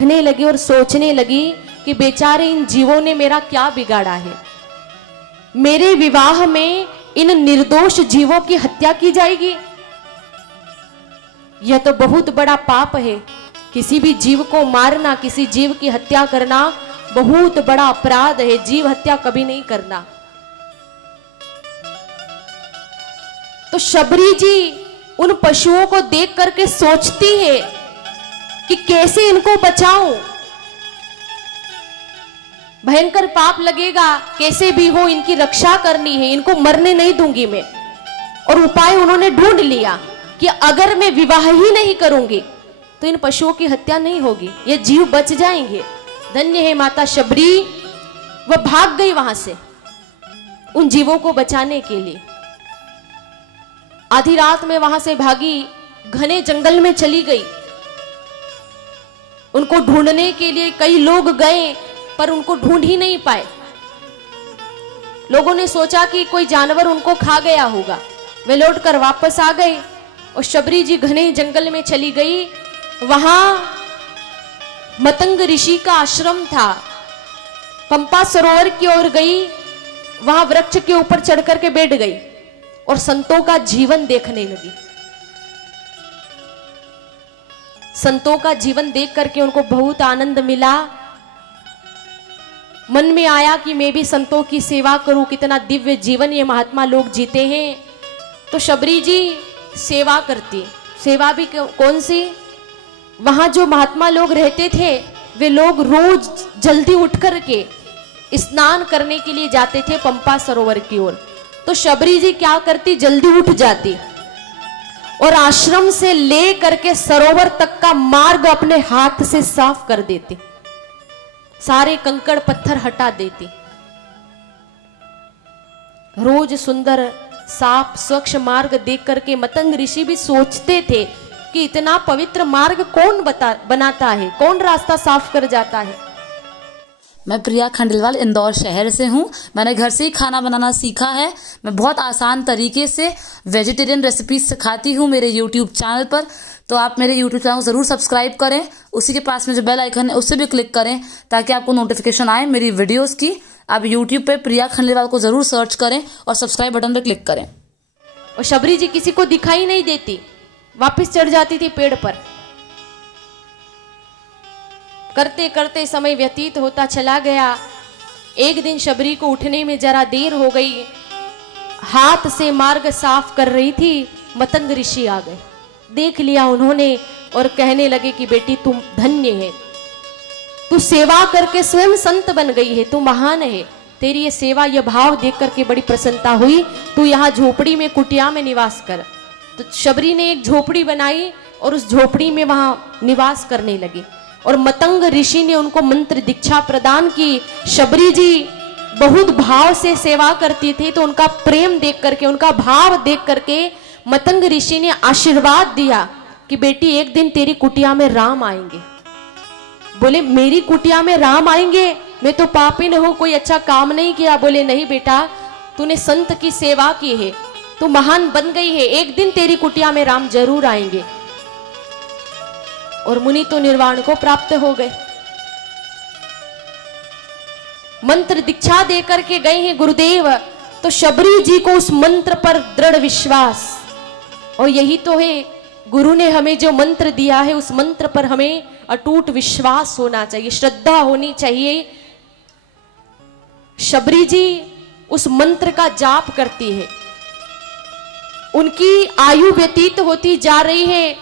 देखने लगी और सोचने लगी कि बेचारे इन जीवों ने मेरा क्या बिगाड़ा है। मेरे विवाह में इन निर्दोष जीवों की हत्या की जाएगी। यह तो बहुत बड़ा पाप है। किसी भी जीव को मारना, किसी जीव की हत्या करना बहुत बड़ा अपराध है। जीव हत्या कभी नहीं करना। तो शबरी जी उन पशुओं को देख करके सोचती है कि कैसे इनको बचाऊं। भयंकर पाप लगेगा, कैसे भी हो इनकी रक्षा करनी है, इनको मरने नहीं दूंगी मैं। और उपाय उन्होंने ढूंढ लिया कि अगर मैं विवाह ही नहीं करूंगी तो इन पशुओं की हत्या नहीं होगी, ये जीव बच जाएंगे। धन्य है माता शबरी, वह भाग गई वहां से उन जीवों को बचाने के लिए। आधी रात में वहां से भागी, घने जंगल में चली गई। उनको ढूंढने के लिए कई लोग गए पर उनको ढूंढ ही नहीं पाए। लोगों ने सोचा कि कोई जानवर उनको खा गया होगा। वे लौटकर वापस आ गए और शबरी जी घने जंगल में चली गई। वहां मतंग ऋषि का आश्रम था। पंपा सरोवर की ओर गई, वहां वृक्ष के ऊपर चढ़ करके बैठ गई और संतों का जीवन देखने लगी। संतों का जीवन देख करके उनको बहुत आनंद मिला। मन में आया कि मैं भी संतों की सेवा करूं, कितना दिव्य जीवन ये महात्मा लोग जीते हैं। तो शबरी जी सेवा करती। सेवा भी कौन सी? वहां जो महात्मा लोग रहते थे वे लोग रोज जल्दी उठ करके स्नान करने के लिए जाते थे पंपा सरोवर की ओर। तो शबरी जी क्या करती, जल्दी उठ जाती और आश्रम से ले करके सरोवर तक का मार्ग अपने हाथ से साफ कर देती, सारे कंकड़ पत्थर हटा देती। रोज सुंदर साफ स्वच्छ मार्ग देख करके मतंग ऋषि भी सोचते थे कि इतना पवित्र मार्ग कौन बनाता है, कौन रास्ता साफ कर जाता है। मैं प्रिया खंडेलवाल इंदौर शहर से हूँ। मैंने घर से ही खाना बनाना सीखा है। मैं बहुत आसान तरीके से वेजिटेरियन रेसिपीज सिखाती हूँ मेरे यूट्यूब चैनल पर। तो आप मेरे यूट्यूब चैनल को जरूर सब्सक्राइब करें। उसी के पास में जो बेल आइकन है उससे भी क्लिक करें ताकि आपको नोटिफिकेशन आए मेरी वीडियोस की। आप यूट्यूब पे प्रिया खंडेलवाल को जरूर सर्च करें और सब्सक्राइब बटन पे क्लिक करें। और शबरी जी किसी को दिखाई नहीं देती, वापिस चढ़ जाती थी पेड़ पर। करते करते समय व्यतीत होता चला गया। एक दिन शबरी को उठने में जरा देर हो गई। हाथ से मार्ग साफ कर रही थी, मतंग ऋषि आ गए। देख लिया उन्होंने और कहने लगे कि बेटी तुम धन्य है, तू सेवा करके स्वयं संत बन गई है, तू महान है। तेरी ये सेवा, ये भाव देख करके बड़ी प्रसन्नता हुई। तू यहाँ झोपड़ी में, कुटिया में निवास कर। तो शबरी ने एक झोपड़ी बनाई और उस झोपड़ी में वहां निवास करने लगी। और मतंग ऋषि ने उनको मंत्र दीक्षा प्रदान की। शबरी जी बहुत भाव से सेवा करती थी, तो उनका प्रेम देख करके, उनका भाव देख करके मतंग ऋषि ने आशीर्वाद दिया कि बेटी एक दिन तेरी कुटिया में राम आएंगे। बोले मेरी कुटिया में राम आएंगे? मैं तो पापिन हूं, कोई अच्छा काम नहीं किया। बोले नहीं बेटा, तूने संत की सेवा की है, तू महान बन गई है, एक दिन तेरी कुटिया में राम जरूर आएंगे। और मुनि तो निर्वाण को प्राप्त हो गए। मंत्र दीक्षा दे करके गए हैं गुरुदेव। तो शबरी जी को उस मंत्र पर दृढ़ विश्वास, और यही तो है गुरु ने हमें जो मंत्र दिया है उस मंत्र पर हमें अटूट विश्वास होना चाहिए, श्रद्धा होनी चाहिए। शबरी जी उस मंत्र का जाप करती है। उनकी आयु व्यतीत होती जा रही है,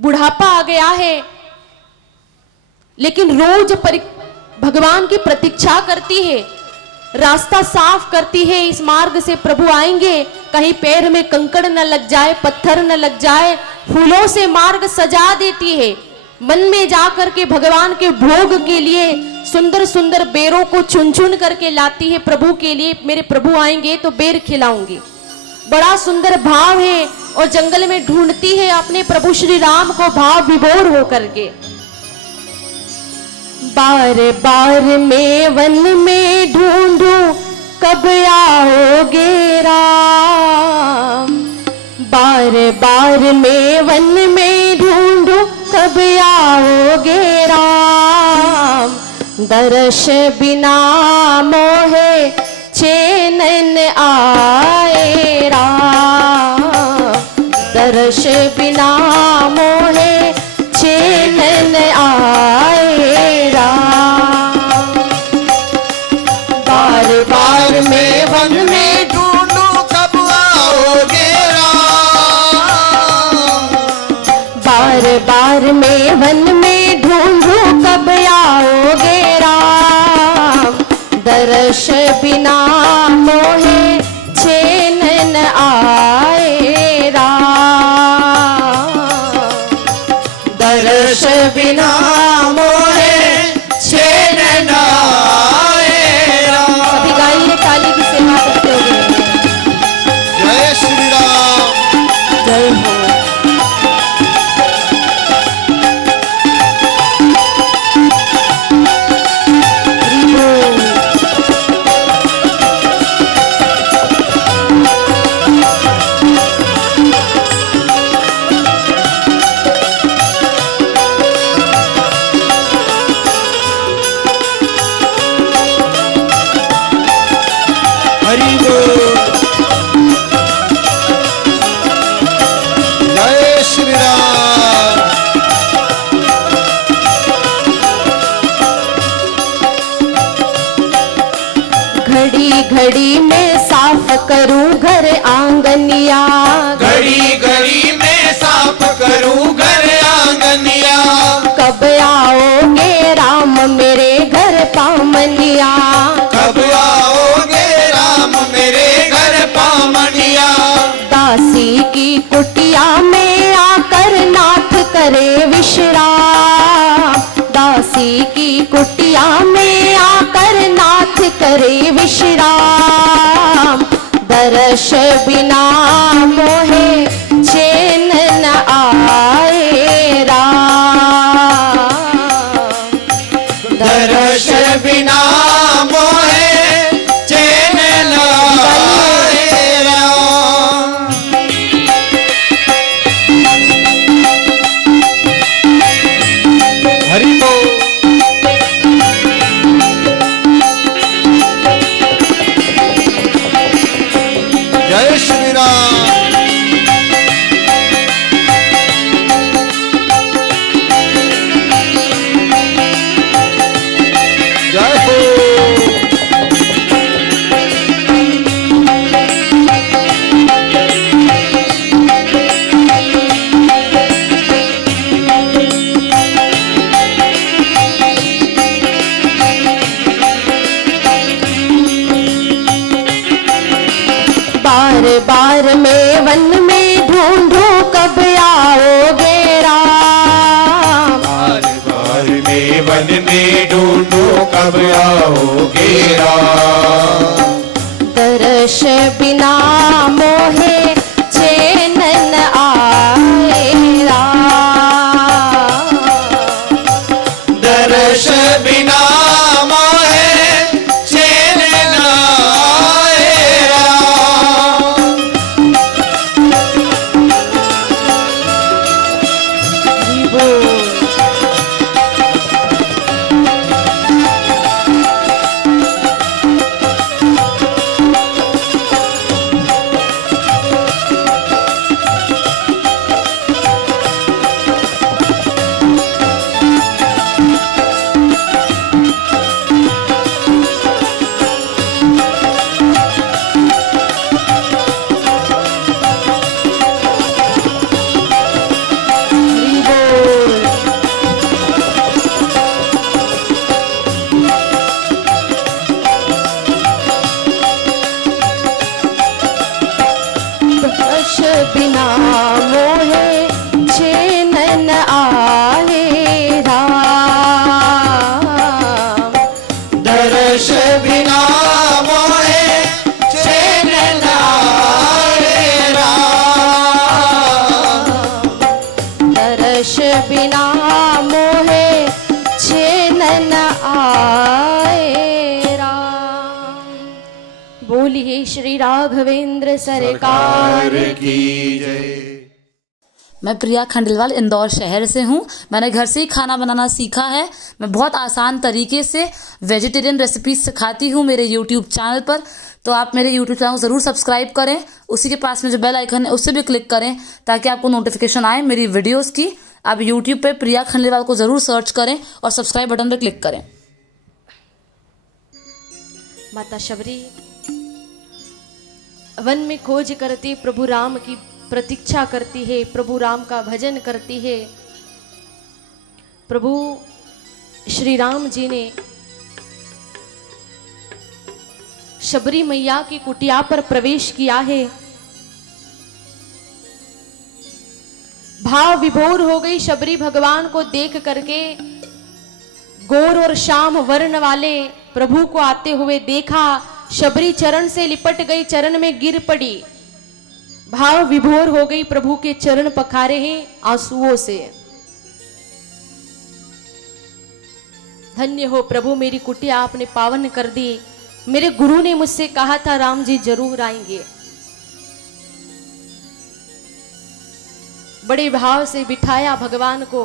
बुढ़ापा आ गया है, लेकिन रोज भगवान की प्रतीक्षा करती है, रास्ता साफ करती है। इस मार्ग से प्रभु आएंगे, कहीं पैर में कंकड़ न लग जाए, पत्थर न लग जाए। फूलों से मार्ग सजा देती है। मन में जाकर के भगवान के भोग के लिए सुंदर सुंदर बेरों को चुन चुन करके लाती है प्रभु के लिए। मेरे प्रभु आएंगे तो बेर खिलाऊंगी, बड़ा सुंदर भाव है। और जंगल में ढूंढती है अपने प्रभु श्री राम को भाव विभोर हो करके। बार बार मैं वन में ढूंढूं कब आओगे राम, बार बार मैं वन में ढूंढूं कब कब आओगे राम, दर्श बिना मोहे चैन न आए राम, दर्श बिना मोहे चैन न आए राम। बार बार मैं वन में ढूंढूं कब आओगे राम, बार बार मैं वन में ढूंढूं कब आओगे राम, दर्श बिना मोहे चैन न आए राम, दर्श बिना मोहे चैन न आए राम। सभी गाइए ताली की सेवा करते हुए। जय श्री राम। जय हो। हरि बोल। जय श्री राम। घड़ी घड़ी में साफ करूं घर आंगनिया, घड़ी घड़ी में साफ करूं घर आंगनिया, कब आओगे राम मेरे घर पामनिया, कब आओगे राम मेरे घर पामनिया। दासी की कुटिया में आकर नाथ करे विश्राम, दासी की कुटिया में आकर नाथ करे विश्राम, दर्श बिना मोहे चैन न आए राम, दर्श बिना मोहे चैन न आए राम। हरि बोल। जय श्री राम। जय हो। बार बार मैं वन में ढूंढूं कब आओगे राम, बार बार मैं वन में ढूंढूं कब आओगे राम, दर्श बिना मोहे चैन न आए राम, दर्श बिना मोहे चैन न आए राम। बिना मोहे चैन न आए राम, दर्श बिना मोहे चैन न आए राम, दर्श बिना मोहे चैन न आए राम। बोलिए श्री राघवेंद्र सरकार की जय। मैं प्रिया खंडेलवाल इंदौर शहर से हूँ। मैंने घर से ही खाना बनाना सीखा है। मैं बहुत आसान तरीके से वेजिटेरियन रेसिपीज सिखाती हूँ मेरे यूट्यूब चैनल पर। तो आप मेरे यूट्यूब चैनल को ज़रूर सब्सक्राइब करें। उसी के पास में जो बेल आइकन है उससे भी क्लिक करें ताकि आपको नोटिफिकेशन आए मेरी वीडियोज़ की। आप यूट्यूब पे प्रिया खंडेलवाल को ज़रूर सर्च करें और सब्सक्राइब बटन पर क्लिक करें। माता शबरी वन में खोज करती प्रभु राम की प्रतीक्षा करती है, प्रभु राम का भजन करती है। प्रभु श्री राम जी ने शबरी मैया की कुटिया पर प्रवेश किया है। भाव विभोर हो गई शबरी भगवान को देख करके। गोर और श्याम वर्ण वाले प्रभु को आते हुए देखा। शबरी चरण से लिपट गई, चरण में गिर पड़ी, भाव विभोर हो गई। प्रभु के चरण पखारे हैं आंसुओं से। धन्य हो प्रभु, मेरी कुटिया आपने पावन कर दी। मेरे गुरु ने मुझसे कहा था राम जी जरूर आएंगे। बड़े भाव से बिठाया भगवान को।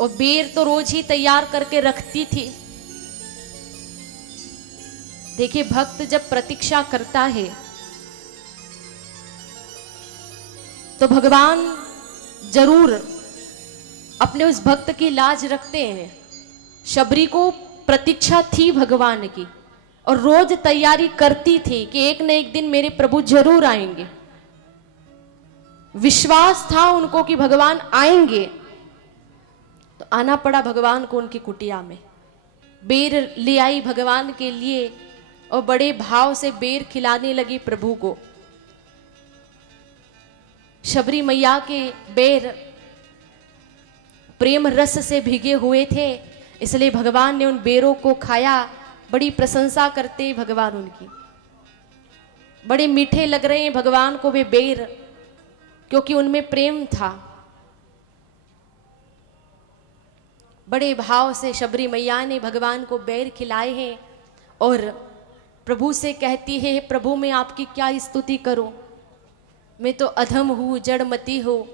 और बेर तो रोज ही तैयार करके रखती थी। देखिए, भक्त जब प्रतीक्षा करता है तो भगवान जरूर अपने उस भक्त की लाज रखते हैं। शबरी को प्रतीक्षा थी भगवान की और रोज तैयारी करती थी कि एक न एक दिन मेरे प्रभु जरूर आएंगे। विश्वास था उनको कि भगवान आएंगे। तो आना पड़ा भगवान को उनकी कुटिया में। बेर ले आई भगवान के लिए और बड़े भाव से बेर खिलाने लगी प्रभु को। शबरी मैया के बेर प्रेम रस से भिगे हुए थे, इसलिए भगवान ने उन बेरों को खाया। बड़ी प्रशंसा करते भगवान उनकी। बड़े मीठे लग रहे हैं भगवान को वे बेर, क्योंकि उनमें प्रेम था। बड़े भाव से शबरी मैया ने भगवान को बेर खिलाए हैं और प्रभु से कहती है, प्रभु मैं आपकी क्या स्तुति करूं, मैं तो अधम हूँ, जड़मती हूँ।